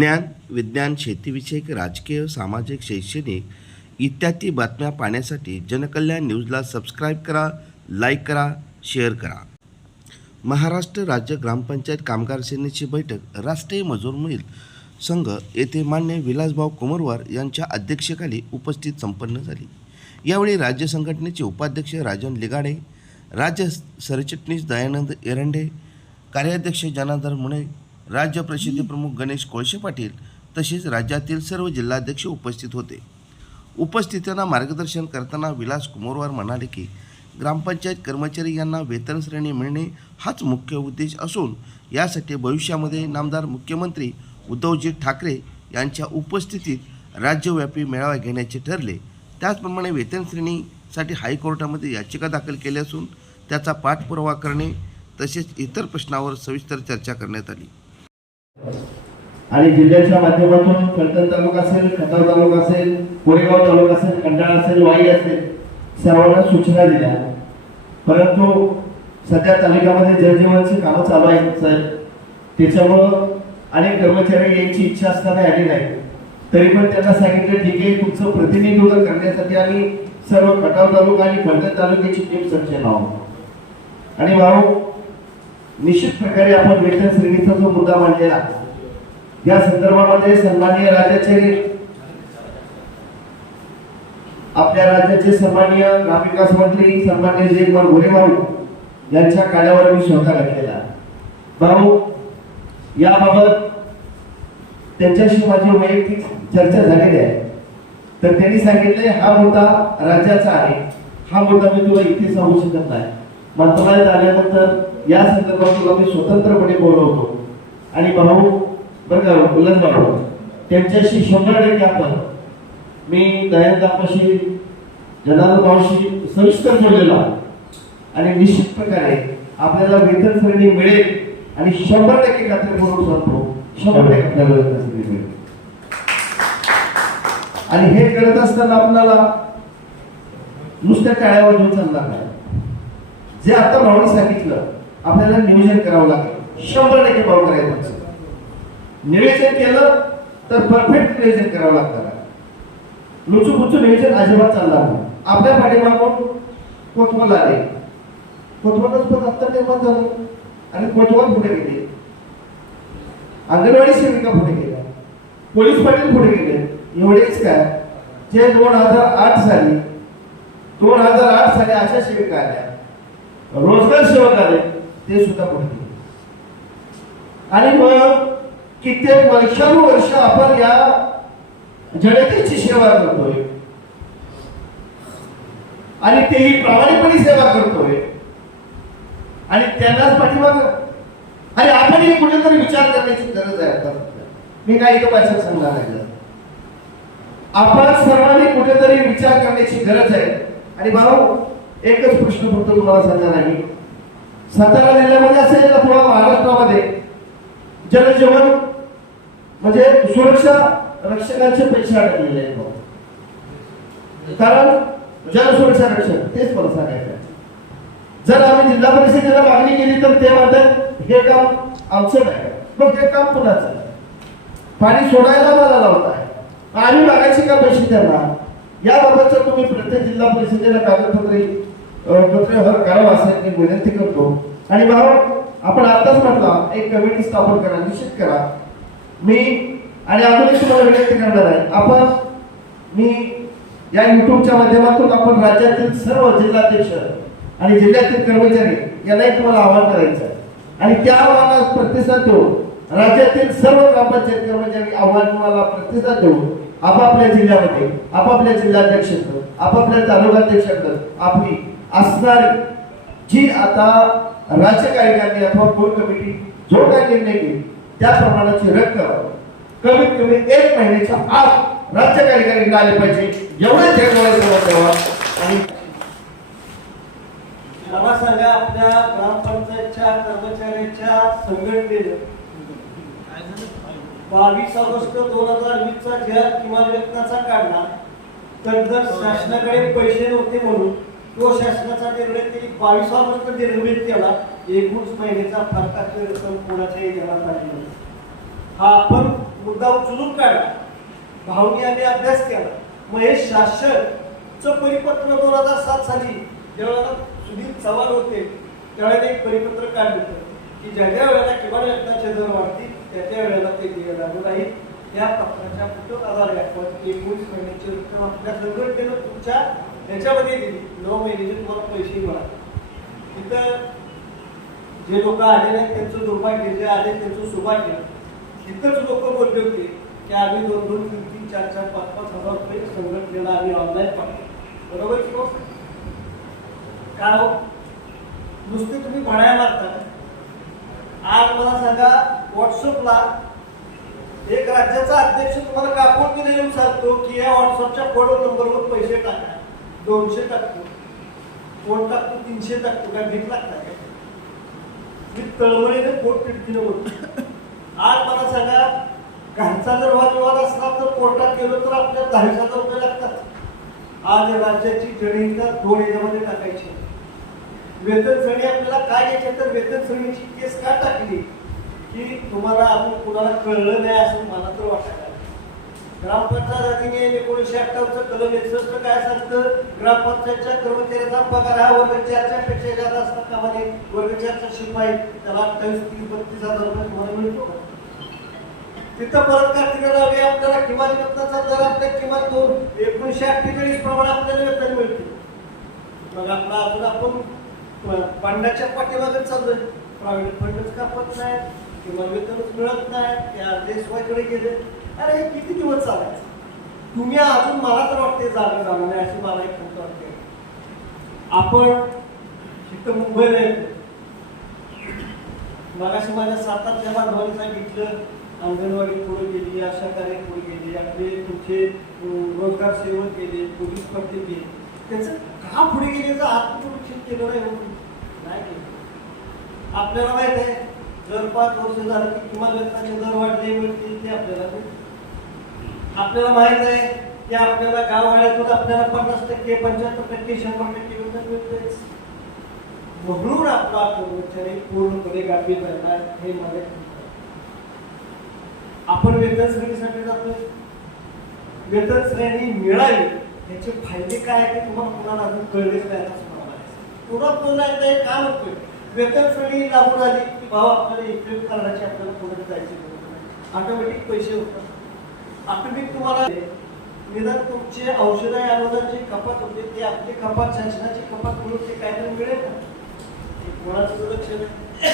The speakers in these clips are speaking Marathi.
ज्ञान विज्ञान शेतीविषयक राजकीय सामाजिक शैक्षणिक इत्यादी बातम्या पाहण्यासाठी जनकल्याण न्यूजला सबस्क्राईब करा लाईक करा शेअर करा. महाराष्ट्र राज्य ग्रामपंचायत कामगार सेनेची बैठक राष्ट्रीय मजूर मिल संघ येथे मान्य विलासभाऊ कुमरवार यांच्या अध्यक्षतेखाली उपस्थित संपन्न झाली. यावेळी राज्य संघटनेचे उपाध्यक्ष राजन लिगाडे राज्य सरचिटणीस दयानंद एरंडे कार्याध्यक्ष जनार्दन मुणे राज्य प्रसिद्धी प्रमुख गणेश कोळशे पाटील तसेच राज्यातील सर्व जिल्हाध्यक्ष उपस्थित होते. उपस्थितांना मार्गदर्शन करताना विलास कुमारवार म्हणाले की ग्रामपंचायत कर्मचारी यांना वेतन श्रेणी मिळणे हाच मुख्य उद्देश असून यासाठी भविष्यामध्ये नामदार मुख्यमंत्री उद्धवजी ठाकरे यांच्या उपस्थितीत राज्यव्यापी मेळावा घेण्याचे ठरले. त्याचप्रमाणे वेतन श्रेणीसाठी हायकोर्टामध्ये याचिका दाखल केली असून त्याचा पाठपुरावा करणे तसेच इतर प्रश्नावर सविस्तर चर्चा करण्यात आली. आणि जिल्ह्याच्या माध्यमातून फलटण तालुका असेल खतार तालुका असेल कोरेगाव तालुका असेल कंटाळा असेल वाई असेल सर्वांना सूचना दिल्या. परंतु सध्या तालुक्यामध्ये जलजीवनची कामं चालू आहेत सर. त्याच्यामुळं अनेक कर्मचारी यांची इच्छा असताना आली नाही. तरी पण त्यांना सांगितलं ठीक आहे तुमचं प्रतिनिधित्व करण्यासाठी आम्ही सर्व खटाव तालुका आणि फलटण तालुक्याची टीम सक्षम आहोत. आणि भाऊ निश्चित प्रकारे आपण वेतन श्रेणीचा जो मुद्दा मांडलेला या संदर्भामध्ये सन्माननीय राज्याचे आपल्या राज्याचे सन्माननीय ग्रामविकास मंत्री सन्माननीय जयकुमार गोरेभाऊ यांच्या काळावर मी स्वतः घातलेला भाऊ याबाबत त्यांच्याशी माझी वैयक्तिक चर्चा झालेली आहे. तर त्यांनी सांगितले हा मुद्दा राज्याचा आहे. हा मुद्दा मी तुला इथे सांगू शकत नाही. मंत्रालयात आल्यानंतर या संदर्भात तुला मी स्वतंत्रपणे बोलवतो. आणि भाऊ बरं का उल्हास भाऊ त्यांच्याशी शंभर टक्के आपण मी दयादापाशी आपाशी जनार्दन भाऊशी सविस्तर बोललेला आणि निश्चित प्रकारे आपल्याला वेतन श्रेणी मिळेल आणि शंभर टक्के खात्री म्हणून सांगतो शंभर टक्के. आपल्याला वेतन श्रेणी मिळेल आणि हे करत असताना आपल्याला नुसत्या टाळ्यावर घेऊन चालणार नाही. जे आता भाऊनी सांगितलं आपल्याला नियोजन करावं लागेल. शंभर टक्के पाऊल करायचं नियोजन केलं तर परफेक्ट नियोजन करावं लागतं. लुचूपुचू नियोजन अजिबात चालणार नाही. आपल्या पाठीमागून कोतवाल आले. कोतवालच पण आत्ता निर्माण झालं. आणि कोतवाल पुढे गेले. अंगणवाडी सेविका पुढे गेल्या. पोलीस पाटील पुढे गेले. एवढेच काय? जे दोन हजार आठ साली दोन हजार आठ साली अशा सेविका आल्या. रोजगार सेवक आले. ते सुद्धा पुढे आणि मग कित्येक वर्षानुवर्ष आपण या जनतेची सेवा करतोय. आणि तेही प्रामाणिकपणे सेवा करतोय. आणि त्यांनाच पाठीमाग. आणि आपणही कुठेतरी विचार करण्याची गरज आहे आता. मी काय इथं पैसा सांगणार आहे. आपण सर्वांनी कुठेतरी विचार करण्याची गरज आहे. आणि भाऊ एकच प्रश्न फक्त तुम्हाला सांगणार आहे. सातारा जिल्ह्यामध्ये असेल अथवा महाराष्ट्रामध्ये. जलजीवन म्हणजे सुरक्षा रक्षकांचे पैसे अडकलेले आहेत कारण जलसुरक्षा रक्षक तेच मला सांगायचं आहे. जर आम्ही जिल्हा परिषदेला मागणी केली तर ते म्हणतात हे काम आमचं नाही मग हे काम कुणाचं पाणी सोडायला मला लावताय आम्ही मागायचे का पैसे त्यांना याबाबतचं तुम्ही प्रत्येक जिल्हा परिषदेला कागदपत्रे अं, पत्र हर करावं असं मी विनंती करतो. आणि भाऊ आपण आताच म्हटला एक कमिटी स्थापन करा निश्चित करा. मी आणि अजून तुम्हाला विनंती करणार आहे. आपण मी या युट्यूबच्या माध्यमातून आपण राज्यातील सर्व जिल्हाध्यक्ष आणि जिल्ह्यातील कर्मचारी यांनाही तुम्हाला आवाहन करायचं आहे. आणि त्या आव्हानास प्रतिसाद देऊन राज्यातील सर्व ग्रामपंचायत कर्मचारी आव्हान तुम्हाला प्रतिसाद देऊन आपापल्या जिल्ह्यामध्ये आपापल्या जिल्हाध्यक्षांकडे आपापल्या तालुकाध्यक्षांकडे आपली असणारी जी आता राज्य कार्यकारिणी अथवा कोर कमिटी जो काही निर्णय घेईल त्या प्रमाणाची रक्कम कमीत कमी एक महिन्याच्या आत राज्य कार्यकारिणीला आले पाहिजे. एवढे ठेवण्याचा आणि मला सांगा आपल्या ग्रामपंचायतच्या कर्मचाऱ्यांच्या संघटनेनं बावीस ऑगस्ट दोन हजार वीस चा जी किमान वेतनाचा काढला. तर जर शासनाकडे पैसे नव्हते म्हणून तो शासनाचा निर्णय त्यांनी बावीस ऑगस्ट निर्मित केला. एकूण महिन्याचा फरकाची रक्कम कोणाच्याही देण्यात आली नाही. हा आपण मुद्दा उचलून काढला. भावनी आम्ही अभ्यास केला. मग हे शासनचं परिपत्र दोन हजार सात साली जेव्हा सुधीर चव्हाण होते त्यावेळेला एक परिपत्र काढलं होतं की ज्या ज्या वेळेला किमान वेतनाचे दर वाढतील त्या त्या वेळेला ते दिले लागू नाही या पत्राच्या कुठं आधारे आपण एकोणीस महिन्याची रक्कम आपल्या संघटनेनं तुमच्या ह्याच्यामध्ये दिली. नऊ महिन्याचे तुम्हाला पैसे मिळाले. तिथं जे लोक आले नाहीत त्यांचं दुर्भाग्य जे आले त्यांचं सौभाग्य तिथंच लोक बोलले होते की आम्ही दोन दोन तीन तीन चार चार पाच पाच हजार रुपये संघटनेला आम्ही ऑनलाईन पाठवतो बरोबर की हो? का हो? नुसते तुम्ही म्हणाय मारता आज मला सांगा व्हॉट्सअपला एक राज्याचा अध्यक्ष तुम्हाला कापून दिले येऊन सांगतो की या व्हॉट्सअपच्या फोटो नंबरवर पैसे टाका. दोनशे टाकतो. फोन टाकतो? तीनशे टाकतो. काय भीक लागता काय मी तळमळीने पोट तिडकीने बोलतो. आज मला सांगा घरचा जर वादविवाद असला तर कोर्टात गेलो तर आपल्याला दहा हजार रुपये लागतात. आज राज्याची जणीचा दोन याच्यामध्ये टाकायची. वेतन श्रेणी आपल्याला काय घ्यायचे? तर वेतन श्रेणीची केस का टाकली? की तुम्हाला आपण कुणाला कळलं नाही असं मला तर वाटत ग्रामपंचायत अधिनियम एकोणीशे अठ्ठावन्नचं कलम एकसष्ट काय सांगतं ग्रामपंचायतच्या कर्मचाऱ्याचा पगार हा वर्ग चारच्या पेक्षा जास्त असतात कामा नये वर्ग चारचा शिपाई त्याला अठ्ठावीस तीस बत्तीस हजार रुपये तुम्हाला मिळतो तिथं परत कार्तिका हवे आपल्याला किमान वेतनाचा दर आपल्या किमान दोन एकोणीशे अठ्ठेचाळीस प्रमाणे आपल्याला वेतन मिळते. मग आपला अजून आपण फंडाच्या पाठीमागे चाललोय. प्रायव्हेट फंडच कापत नाही. किंवा वेतनच मिळत नाही त्या देशवाईकडे गेले. अरे हे किती दिवस चालायचं? तुम्ही अजून मला तर वाटते जागा जाणार नाही अशी मला एक खंत वाटते. आपण तिथं मुंबईला येतो. मगाशी माझ्या सातातल्या बांधवांनी सांगितलं अंगणवाडी पुढे गेली आशा कार्य पुढे गेली आपले तुमचे रोजगार सेवक गेले पोलीस भरती गेले त्याचं का पुढे गेल्याचं आत्मपरीक्षण केलं नाही हो. नाही केलं. आपल्याला माहीत आहे दर पाच वर्ष झालं की किमान वेतनाचे दर वाढले मिळतील ते आपल्याला आपल्याला माहीत आहे की आपल्याला गाववाड्यातून आपल्याला पन्नास टक्के पंच्याहत्तर टक्के शंभर टक्के वेतन मिळते म्हणून आपला कर्मचारी पूर्णपणे गाफील करणार हे मला आपण वेतन श्रेणीसाठी जातोय. वेतन श्रेणी मिळावी याचे फायदे काय आहे ते तुम्हाला कुणाला अजून कळलेच नाही असं मला म्हणायचं. पुन्हा पुन्हा एकदा हे का होतोय? वेतन श्रेणी लागू झाली की भाव आपल्याला इफेक्ट करण्याची आपल्याला पुढे जायची ऑटोमॅटिक पैसे होतात. ऑटोमॅटिक तुम्हाला निदान तुमचे औषध आहे अनुदान जे कपात होते ते आपली कपात शासनाची कपात म्हणून ते काहीतरी मिळेल ना ते कोणाचं दुर्लक्ष नाही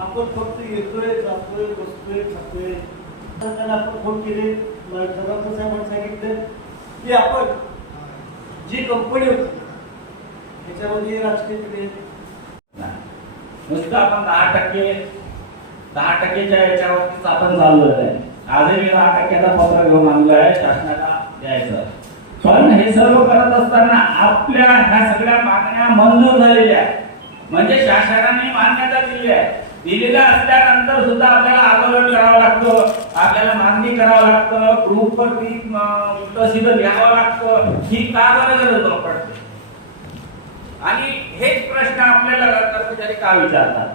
आपण फक्त येतोय जातोय बसतोय खातोय. त्यांना आपण फोन केले जबाबदार साहेबांनी सांगितलं की आपण जी कंपनी होती त्याच्यामध्ये राजकीय पिढी नुसतं आपण दहा टक्के दहा टक्केच्या याच्यावरतीच आपण चाललो आहे. आजही मी दहा टक्क्याचा पत्र घेऊन आणलं आहे शासनाला द्यायचं. पण हे सर्व करत असताना आपल्या ह्या सगळ्या मागण्या मंजूर झालेल्या आहेत. म्हणजे शासनाने मान्यता दिली आहे. दिलेल्या असल्यानंतर सुद्धा आपल्याला आंदोलन करावं लागतं आपल्याला मागणी करावं लागतं ग्रुपवर अं, तहसील लिहावं लागतं. ही का बरं गरज पडते आणि हेच प्रश्न आपल्याला कर्मचारी का विचारतात?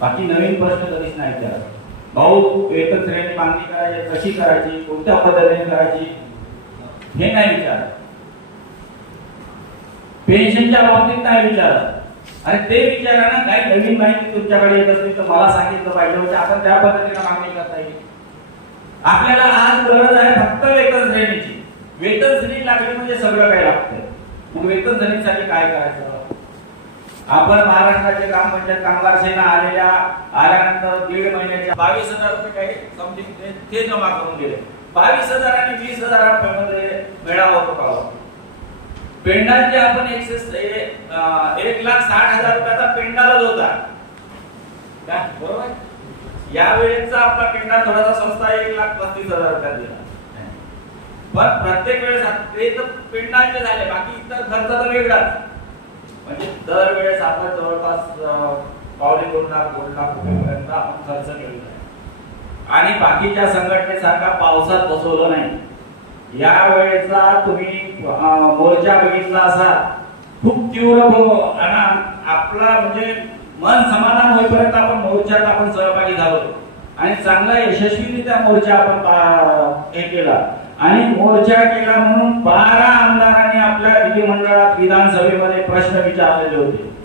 बाकी नवीन प्रश्न कधीच नाही विचारत. भाऊ वेतन श्रेणी मागणी करायची कशी करायची कोणत्या पद्धतीने करायची हे नाही विचारत. पेन्शनच्या बाबतीत नाही विचारत. अरे ते विचारा ना काही नवीन माहिती तुमच्याकडे येत असेल तर मला सांगितलं पाहिजे म्हणजे आपण त्या पद्धतीने मागणी करता येईल. आपल्याला आज गरज आहे फक्त वेतन श्रेणीची. वेतन श्रेणी लागली म्हणजे सगळं काही लागतं मग वेतन श्रेणीसाठी काय करायचं? आपण महाराष्ट्राचे ग्रामपंचायत म्हणजे कामगार सेना आलेल्या आल्यानंतर दीड महिन्याच्या बावीस हजार रुपये काही समथिंग ते- जमा करून गेले बावीस हजार आणि वीस हजारमध्ये मेळावा होतो का हो? पेंडाचे आपण एक्सेस एक लाख साठ हजार रुपयाचा पेंडालाच होता काय बरोबर? या वेळेचा आपला पेंडा थोडासा संस्था एक लाख पस्तीस हजार रुपयात दिला पण प्रत्येक वेळेस ते तर पिंडांचे झाले बाकी इतर खर्च तर वेगळाच. म्हणजे दर वेळेस आपण जवळपास पावले दोन लाख दोन लाख रुपयेपर्यंत आपण खर्च केलेला आहे. आणि बाकीच्या संघटनेसारखा पावसात बसवलं नाही. या वेळेचा तुम्ही मोर्चा बघितला असा खूप तीव्र आणि आपला म्हणजे मन समाधान होईपर्यंत आपण मोर्चात आपण सहभागी झालो. आणि चांगला यशस्वीरित्या मोर्चा आपण हे केला. आणि मोर्चा केला म्हणून बारा आमदारांनी आपल्या विधिमंडळात विधानसभेमध्ये प्रश्न विचारलेले होते.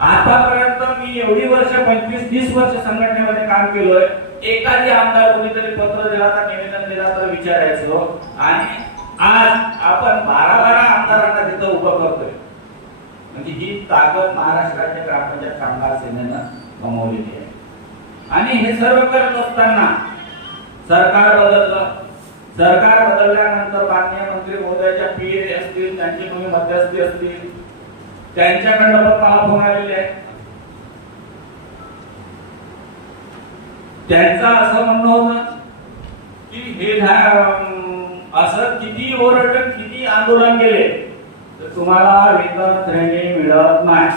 आतापर्यंत मी एवढी वर्ष पंचवीस तीस वर्ष संघटनेमध्ये काम केलोय. एखादी आमदार कोणीतरी पत्र दिला तर निवेदन दिला तर विचारायचो. आणि आज आपण बारा बारा आमदारांना तिथं उभं करतोय. म्हणजे ही ताकद महाराष्ट्राच्या ग्रामपंचायत कामगार सेनेनं गमावलेली आहे. आणि हे सर्व करत असताना सरकार बदललं. सरकार बदलल्यानंतर माननीय मंत्री महोदयाच्या पी ए असतील त्यांचे कोणी मध्यस्थी असतील त्यांच्याकडनं पण मला फोन आलेले आहेत. त्यांचं असं म्हणणं होतं की हे असं किती ओरडलं किती आंदोलन केले तर तुम्हाला वेतन श्रेणी मिळत नाही.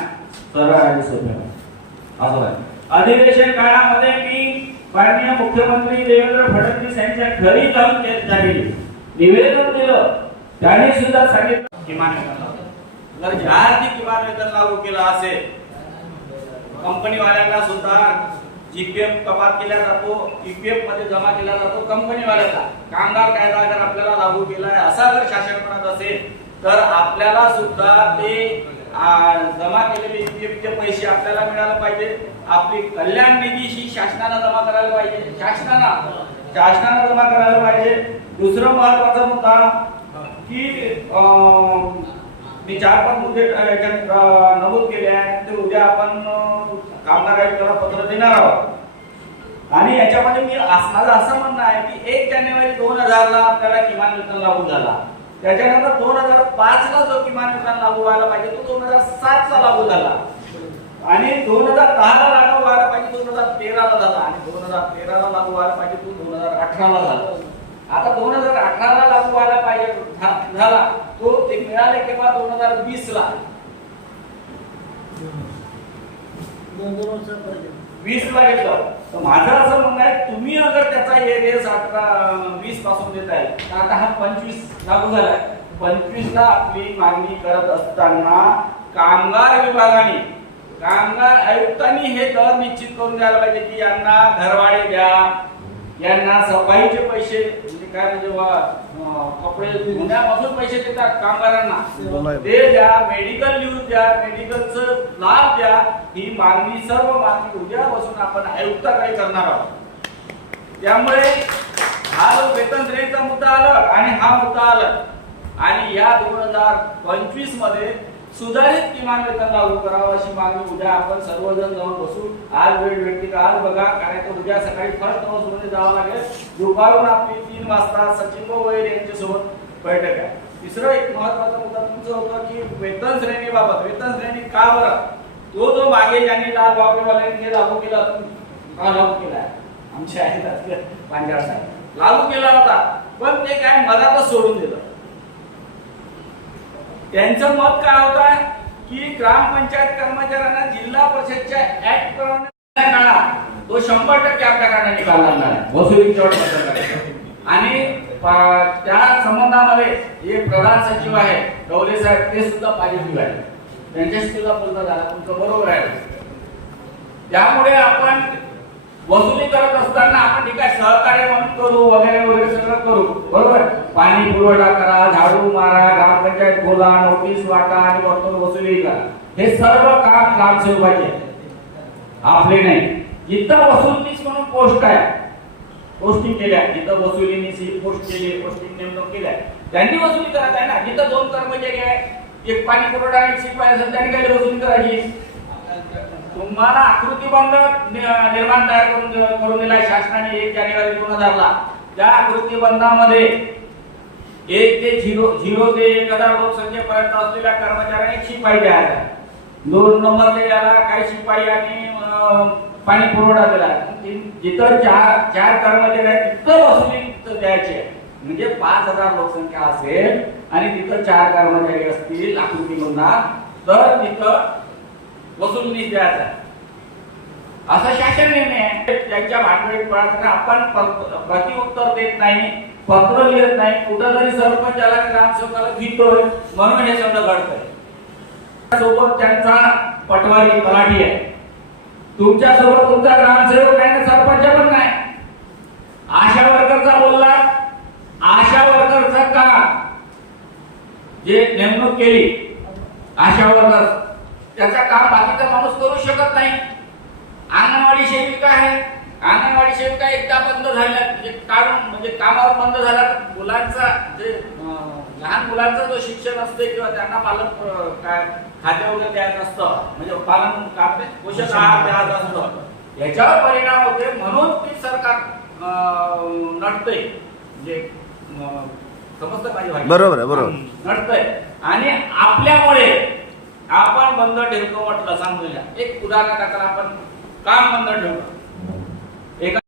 सरळ आणि सोप्या असं अधिवेशन काळामध्ये मी माननीय मुख्यमंत्री देवेंद्र फडणवीस यांच्या घरी जाऊन चर्चा केली. निवेदन दिलं. त्यांनी सुद्धा सांगितलं. किमान वेतन जर ज्या किमान वेतन लागू केलं असेल कंपनीवाल्यांना सुद्धा जीपीएफ कपात केला जातो ईपीएफमध्ये जमा केला जातो कंपनीवाल्याचा कामगार कायदा जर आपल्याला लागू केलाय असा जर शासन म्हणत असेल तर आपल्याला सुद्धा ते जमा केलेले ईपीएफचे पैसे आपल्याला मिळायला पाहिजे. आपली कल्याण निधी ही शासनाला जमा करायला पाहिजे. शासनाला शासनाला जमा करायला पाहिजे. दुसरं महत्त्वाचा मुद्दा की मी चार पाच मुद्दे याच्यात नमूद केले आहेत ते उद्या आपण कामगार आयुक्ताला पत्र देणार आहोत आणि याच्यामध्ये मी माझं असं म्हणणं आहे की एक जानेवारी दोन हजारला आपल्याला किमान वेतन लागू झाला. त्याच्यानंतर दोन हजार पाच ला जो किमान वेतन लागू व्हायला पाहिजे तो दोन हजार सात ला लागू झाला. आणि दोन हजार दहा ला लागू व्हायला पाहिजे दोन हजार तेरा ला झाला. आणि दोन हजार तेरा ला लागू व्हायला पाहिजे तो दोन हजार अठरा ला झाला. आता दोन हजार अठरा ला लागू व्हायला पाहिजे झाला. तो ते मिळाले केव्हा दोन हजार वीस ला वीस ला घेतलं तर माझं असं म्हणणं आहे तुम्ही अगर त्याचा एरियस अठरा वीसपासून देत आहे तर आता हा पंचवीस लागू झालाय. पंचवीस ला आपली मागणी करत असताना कामगार विभागाने कामगार आयुक्तांनी हे दर निश्चित करून द्यायला पाहिजे की यांना घरवाडे द्या यांना सफाईचे पैसे काय म्हणजे कपडे धुण्यापासून पैसे देतात कामगारांना. ते द्या मेडिकल न्यूज द्या मेडिकलचं लाभ द्या ही मागणी सर्व मागणी उद्यापासून आपण आयुक्ताकडे करणार आहोत. त्यामुळे हा जो वेतन श्रेणीचा मुद्दा आला आणि हा मुद्दा आला आणि या दोन हजार पंचवीसमध्ये सुधारित किमान वेतन लागू करावं अशी मागणी उद्या आपण सर्वजण जाऊन बसू. आज वेळ भेटते का आज बघा. कारण तर उद्या सकाळी फर्स्ट हाऊसमध्ये जावं लागेल. दुपारून आपली तीन वाजता सचिन वैर यांच्यासोबत बैठक आहे. तिसरा एक महत्त्वाचा मुद्दा तुमचा होता की वेतन श्रेणीबाबत वेतन श्रेणी का बरं? तो जो मागे ज्यांनी लाल बाबरेवाल्यांनी हे लागू केला हा लागू केला आमच्या आहेत पांढरा साहेब. लागू केला होता. पण ते काय मधातच सोडून दिलं. त्यांचं मत काय होतं? की ग्रामपंचायत कर्मचाऱ्यांना जिल्हा परिषदच्या ऍक्ट प्रमाणे तो शंभर टक्के आपल्याकडे निकाल लागणार आहे वसुली चढ आणि त्या संबंधामध्ये जे प्रधान सचिव आहे डवले साहेब ते सुद्धा पॉझिटिव्ह आहे त्यांच्याशी सुद्धा बोलणं झालं तुमचं बरोबर आहे. त्यामुळे आपण वसुली करत असताना आपण ठीक आहे सहकार्य म्हणून करू वगैरे वगैरे सगळं करू. बरोबर? पाणी पुरवठा करा झाडू मारा ग्रामपंचायत बोला नोटीस वाटा आणि वर्तन वसुली करा. हे सर्व काम ग्रामसेवकाचे आपले नाही. जिथं वसुलीस म्हणून पोस्ट आहे. पोस्टिंग केल्या जिथं वसुलीने पोस्ट केली पोस्टिंग नेमणूक केल्या त्यांनी वसुली करत आहे ना. जिथं दोन कर्मचारी आहे. एक पाणी पुरवठा आणि शिकवाय असेल त्यांनी काही वसुली करायची? तुम्हाला आकृतीबंध नि- निर्माण तयार करून करून दिलाय शासनाने. एक जानेवारी दोन हजारला त्या आकृतीबंधामध्ये एक ते झिरो झिरो ते एक हजार लोकसंख्येपर्यंत असलेल्या कर्मचाऱ्यांनी एक शिपाई द्यायला दोन नंबर ते याला काही शिपाई आणि पाणी पुरवठा दिला जिथं चार चार कर्मचारी आहेत तिथं वसुली द्यायचे द्यायची. आहे म्हणजे पाच हजार लोकसंख्या असेल आणि तिथं चार कर्मचारी असतील आकृतीबंधात तर तिथं वसूल द्यायचा. असं शासन निर्णय आहे. त्यांच्या भांडवली पळत आपण प्रतिउत्तर देत नाही पत्र लिहित नाही कुठं तरी सरपंचाला ग्रामसेवकाला भीतोय म्हणून हे सगळं घडतंय. सोबत त्यांचा पटवारी तलाठी आहे. तुमच्यासोबत तुमचा ग्रामसेवक आहे ना सरपंच पण नाही. आशा वर्करचा बोलला आशा वर्करचा काम जे नेमणूक केली आशा वर्कर त्याचा काम बाकीचा माणूस करू शकत नाही. अंगणवाडी सेविका आहे? अंगणवाडी सेविका एकदा बंद झाल्या म्हणजे काढून म्हणजे कामावर बंद झाला तर मुलांचा जे लहान मुलांचं जो शिक्षण असते किंवा त्यांना पालक काय खाद्य वगैरे द्यायचं असतं म्हणजे पालन काय पोषक आहार द्यायचं असतं याच्यावर परिणाम होते म्हणून ते सरकार नडतंय. म्हणजे समजतं पाहिजे? बरोबर आहे, बरोबर. नडतंय. आणि आपल्यामुळे आपण बंद ठेवतो म्हटलं सांगूया एक उदाहरण आपण काम बंद ठेवलं एका